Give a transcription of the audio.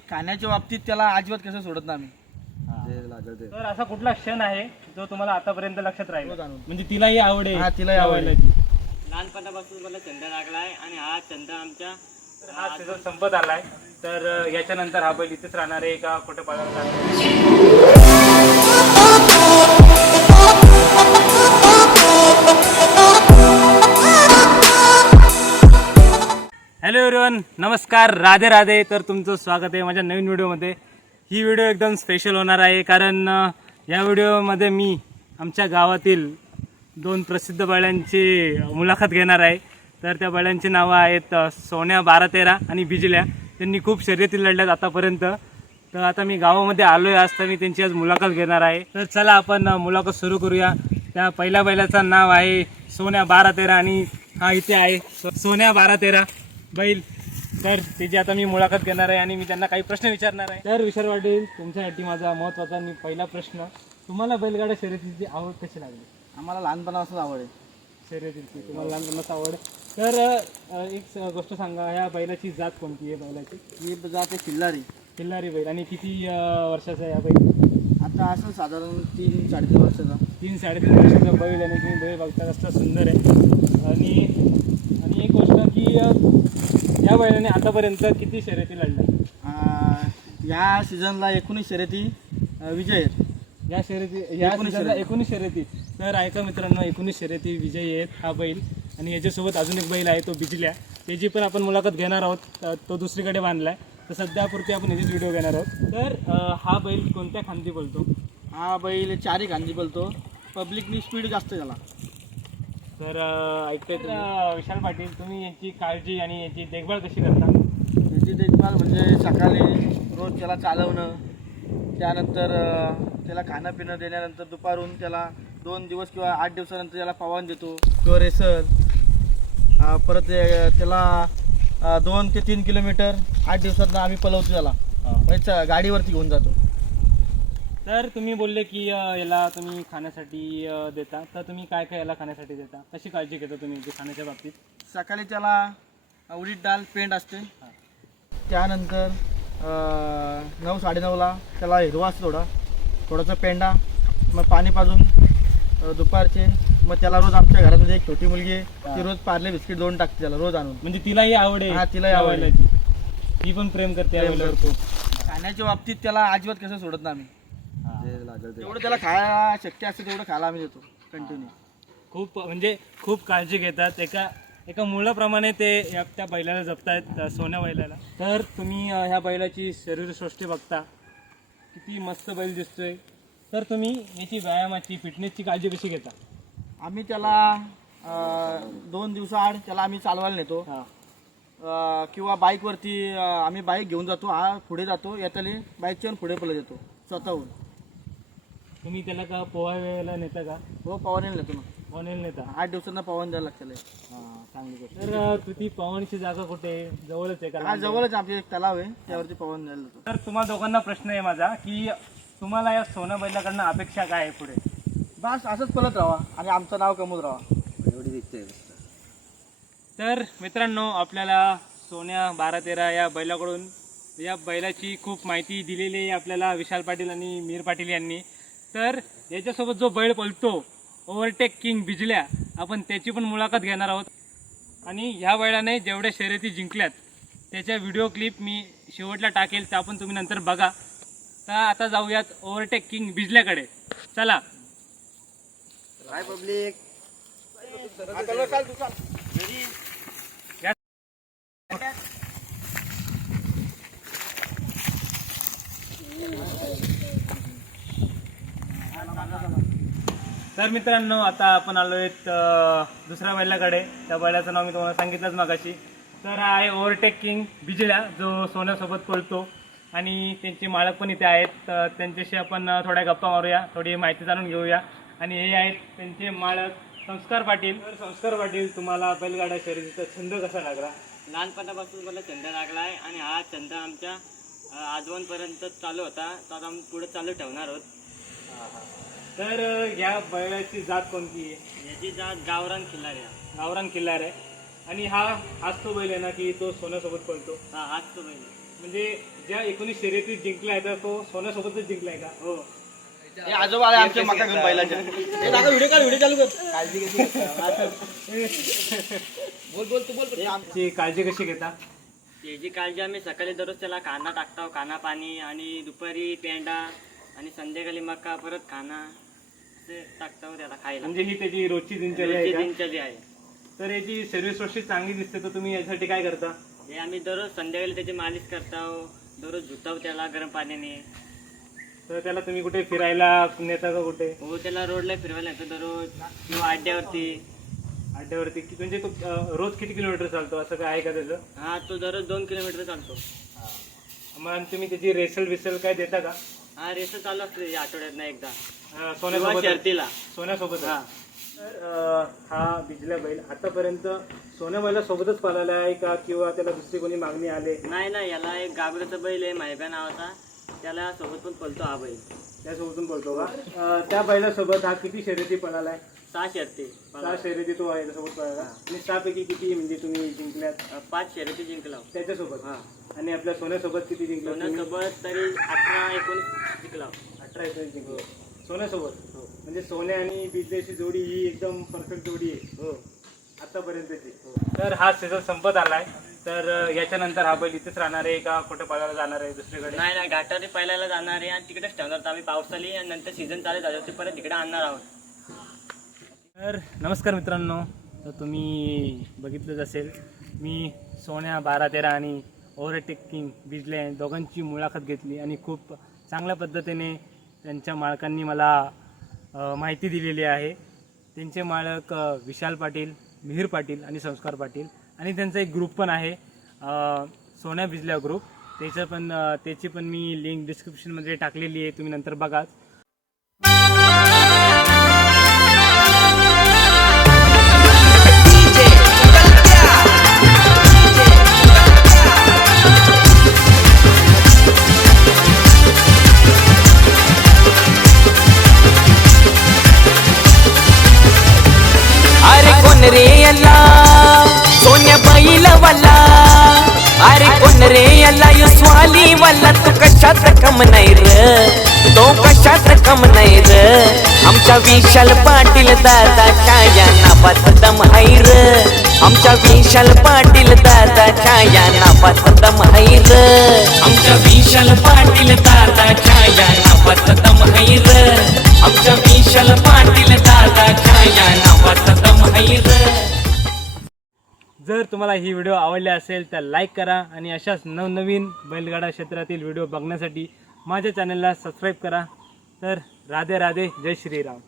खाण्याच्या बाबतीत त्याला अजिबात कसं सोडत नाही आम्ही लागेल ते तर असा कुठला क्षण आहे जो तुम्हाला आतापर्यंत लक्षात राहील रोज आणून. म्हणजे तिलाही आवड आहे हा, तिलाही त्या आवड आहे. बैलाची. लहानपणापासून मला छंद लागलाय आणि हा छंद आमच्या तर हा सीझन संपत आलाय तर अ, याच्यानंतर हा बैल इथेच राहणार आहे का कुठे पाळणार आहे? एव्हरीवन नमस्कार राधे राधे. तर तुमचं स्वागत आहे माझ्या नवीन व्हिडिओमध्ये. ही व्हिडिओ एकदम स्पेशल होणार आहे कारण या व्हिडिओमध्ये मी आमच्या गावातील दोन प्रसिद्ध बैलांची मुलाखत घेणार आहे. तर त्या बैलांची नावं आहेत सोन्या बारा तेरा आणि बिजल्या. त्यांनी खूप शर्यती लढल्यात आतापर्यंत. तर आता मी गावामध्ये आलो आहे आज तर मी त्यांची आज मुलाखत घेणार आहे. तर चला आपण मुलाखत सुरू करूया. त्या पहिल्या बैलाचं नाव आहे सोन्या बारा तेरा आणि हा इथे आहे. सोन्या बारा तेरा बैल. तर त्याची आता मी मुलाखत घेणार आहे आणि मी त्यांना काही प्रश्न विचारणार आहे. तर विचार वाटेल तुमच्यासाठी माझा महत्त्वाचा आणि पहिला प्रश्न तुम्हाला बैलगाड्या शर्यतीची आवड कशी लागली? आम्हाला लहानपणापासून आवड आहे. शर्यतीची तुम्हाला लहानपणाची आवड. तर अ, एक स- गोष्ट सांगा ह्या बैलाची जात कोणती आहे बैलाची? ही जाते किल्लारी किल्लारी बैल. आणि किती अ, वर्षाचा आहे हा बैल? आता असं साधारण तीन साडेतीन वर्षाचा. तीन साडेतीन वर्षाचा बैल आणि तुम्ही बैल बघता कसला सुंदर आहे. आणि आणि एक गोष्ट की अ, या बैलाने आतापर्यंत किती शर्यती लढल्या? या सीझनला एकोणीस शर्यती अ, विजय आहेत. या शर्यती या एकोणीस सीझनला शर्यती. एकोणीस शर्यती. तर ऐका मित्रांनो एकोणीस शर्यती विजयी आहेत हा बैल. आणि याच्यासोबत अजून एक बैल आहे तो बिजल्या. त्याची पण आपण मुलाखत घेणार आहोत तो दुसरीकडे बांधलाय. तर सध्यापुरती आपण याचीच व्हिडिओ घेणार आहोत. तर अ, हा बैल कोणत्या खांदी बोलतो हा बैल चारही गांधी बोलतो पब्लिकनी स्पीड जास्त झाला. तर ऐकतोय विशाल पाटील तुम्ही याची काळजी आणि याची देखभाल कशी करता? त्याची देखभाल म्हणजे सकाळी रोज त्याला चालवणं त्यानंतर अ, त्याला खाणं पिणं देण्यानंतर दुपारून त्याला दोन दिवस किंवा आठ दिवसानंतर त्याला पवन देतो किंवा रेसर अ, परत अ, त्याला अ, दोन ते तीन किलोमीटर आठ दिवसात आम्ही पलवतो त्याला. म्हणजे च- गाडीवरती घेऊन जातो. तर तुम्ही बोलले की अ, याला तुम्ही खाण्यासाठी अ, देता. तर तुम्ही काय काय याला खाण्यासाठी देता? कशी काळजी घेता तुम्ही याची खाण्याच्या बाबतीत? सकाळी त्याला उडीद डाळ पेंड असते. त्यानंतर अं, नऊ साडेनऊला त्याला हिरवा असतो थोडा. थोडासा पेंडा मग पाणी पाजून अं, दुपारचे मग त्याला रोज आमच्या घरामध्ये एक छोटी मुलगी आहे. ती रोज पार्ले बिस्किट दोन टाकते त्याला रोज आणून. म्हणजे तिलाही आवड आहे हा, तिलाही आवड आहे. ती पण प्रेम करते या प्रेम बैलावर करते. खूप. खाण्याच्या बाबतीत त्याला अजिबात कसं सोडत नाही आम्ही. जेवढं त्याला खायला शक्य असते तेवढं खायला आम्ही देतो कंटिन्यू खूप म्हणजे खूप काळजी घेतात. एका एका मुलाप्रमाणे ते या त्या बैलाला जपतायत अ, सोन्या बैलाला. तर तुम्ही अ, ह्या बैलाची शरीरसृष्टी बघता. किती मस्त बैल दिसतोय. तर तुम्ही याची व्यायामाची फिटनेसची काळजी कशी घेता? आम्ही त्याला अं, दोन दिवसाआड त्याला आम्ही चालवायला नेतो. हा. अ, किंवा बाईकवरती अ, आम्ही बाईक घेऊन जातो. हा पुढे जातो. येताले बाईकच्या पुढे पळत येतो स्वतःहून. तुम्ही त्याला का पोहायला नेता का? हो पवनेला नेतो ना पोहायला नेता? आठ दिवसांना पवन द्यायला लागतं हा चांगली गोष्ट. तर अ, तू ती पवनची जागा कुठे? आहे? जवळच आहे का? हा? जवळच आमचे एक तलाव आहे. त्यावरती पवन द्यायला जातो तर तुम्हा दोघांना प्रश्न आहे माझा की तुम्हाला या सोन्या बैलाकडनं अपेक्षा काय आहे पुढे? बस असंच पळत राहा आणि आमचं नाव कमवत राहा. एवढी इच्छा तर मित्रांनो आपल्याला सोन्या बारा तेरा या बैलाकडून या बैलाची खूप माहिती दिलेली आहे आपल्याला विशाल पाटील आणि मीर पाटील यांनी. तर याच्यासोबत जो बैल पळतो ओव्हरटेक किंग बिजल्या आपण त्याची पण मुलाखत घेणार आहोत. आणि ह्या बैलाने जेवढ्या शर्यती जिंकल्यात त्याच्या व्हिडिओ क्लिप मी शेवटला टाकेल त्या पण तुम्ही नंतर बघा. तर आता जाऊयात ओव्हरटेक किंग बिजल्याकडे. चला. पब्लिक तर मित्रांनो आता आपण आलो आहेत दुसऱ्या बैलाकडे. त्या बैलाचं नाव मी तुम्हाला सांगितलंच मागाशी. तर हा आहे ओव्हरटेक किंग बिजळ्या जो सोन्यासोबत पळतो. आणि त्यांचे मालक पण इथे आहेत. तर त्यांच्याशी आपण थोड्या गप्पा मारूया थोडी माहिती जाणून घेऊया. आणि हे आहेत त्यांचे मालक संस्कार पाटील. तर संस्कार पाटील तुम्हाला बैलगाडा शर्यतीचा छंद कसा लागला? लहानपणापासून मला छंद लागलाय आणि हा छंद आमच्या अ, आजोबांपर्यंत चालू होता. तर आता आम्ही पुढे चालू ठेवणार आहोत. तर अं, या बैलाची जात कोणती? आहे याची जात गावरान खिल्लारी. आहे. गावरान किल्लार आहे आणि हा हाच तो बैल आहे ना की तो सोन्यासोबत पळतो? हा हाच तो बैल आहे. म्हणजे ज्या एकोणीस शर्यती जिंकलाय तर तो सोन्यासोबतच जिंकलाय का? हो. हे आजोबा आले आमच्या मका घेऊन बैलाच्या हे दादा व्हिडिओ काढ व्हिडिओ चालू कर. काळजी बोल बोल तू बोल. ची काळजी कशी घेता? याची काळजी आम्ही सकाळी दररोज त्याला खाना टाकतो खाना पाणी आणि दुपारी पेंडा आणि संध्याकाळी मका परत खाना असे टाकतो त्याला खायला. म्हणजे ही त्याची रोजची दिनचर्या आहे रोजची का? दिनचर्या आहे. तर याची सर्व्हिस रोजची चांगली दिसते तर तुम्ही यासाठी काय करता? हे आम्ही दररोज संध्याकाळी त्याची मालिश करतो दररोज धुताव त्याला गरम पाण्याने. तर त्याला तुम्ही कुठे फिरायला नेता का कुठे? हो त्याला रोडला फिरवायला येतो दररोज किंवा अड्ड्यावरती अड्ड्यावरती कि- म्हणजे तो अं, रोज किती किलोमीटर चालतो? असं काय आहे का त्याचं? हा तो दररोज दोन किलोमीटर चालतो. मग तुम्ही त्याची रेसल बिसल काय देता का? हा रेस चालू असते आठवड्यात एकदा. अं, किंवा सोन्यासोबत शर्तीला. सोन्यासोबत हा. तर अं, हा बिजल्या बैल आतापर्यंत सोन्या बैला सोबतच पाळायला आहे का? किंवा त्याला दुसरी कोणी मागणी आले? नाही नाही याला एक गाबऱ्याचा बैल आहे मायबा नावाचा त्याला सोबत पण पळतो हा बैल. त्यासोबतून बोलतो का? अं, त्या बैलासोबत हा किती शर्यती पळालाय? सहा शर्ती सहा शर्यती तो आहे त्यासोबत पळाला आणि सहापैकी किती म्हणजे तुम्ही जिंकल्यात? पाच शर्यती जिंकला. त्याच्यासोबत? हा. आणि आपल्या सोन्यासोबत किती तुम्ही? सोन्यासोबत तरी अठरा एकोणीस जिंकला. अठरा एकोणीस जिंकले. सोन्यासोबत? म्हणजे सोन्या आणि बिजल्याची जोडी ही एकदम परफेक्ट जोडी आहे. हो. आतापर्यंतची. तर हा सीझन संपत आलाय. तर याच्यानंतर हा बैल इथेच राहणार आहे का कुठे पळायला जाणार आहे दुसरीकडे? नाही नाही घाटावरती पहिल्याला जाणार आहे आणि तिकडेच ठेवणार आम्ही पावसाली आणि नंतर सीझन चालू झाल्यावरती परत तिकडे आणणार आहोत. तर नमस्कार मित्रांनो. तर तुम्ही बघितलंच असेल मी सोन्या बारा तेरा आणि ओव्हरटेकिंग बिजले दोघांची मुलाखत घेतली आणि खूप चांगल्या पद्धतीने त्यांच्या मालकांनी मला माहिती दिलेली आहे. त्यांचे मालक विशाल पाटील मिहीर पाटील आणि संस्कार पाटील आणि त्यांचा एक ग्रुप पण आहे सोन्या बिजल्या ग्रुप. त्याचं पण त्याची पण मी लिंक डिस्क्रिप्शनमध्ये टाकलेली आहे तुम्ही नंतर बघाच कोण रे यल्ला सोन्या बैल वाला अरे कोण रे यल्ला यो स्वाली वल्ला तू कशात कम नाही र? तो कशात कम नाही र? आमच्या विशाल पाटील दादाच्या या नावात दम आहे र. आमच्या विशाल पाटील दादाच्या या नावात दम आहे र. आमच्या विशाल पाटील दादाच्या या नावात दम आहे र. आमच्या विशाल पाटील जर तुम्हाला ही व्हिडिओ आवडली असेल तर लाईक करा आणि अशाच नवनवीन बैलगाडा क्षेत्रातील व्हिडिओ बघण्यासाठी माझ्या चॅनलला सबस्क्राईब करा. तर राधे राधे जय श्रीराम.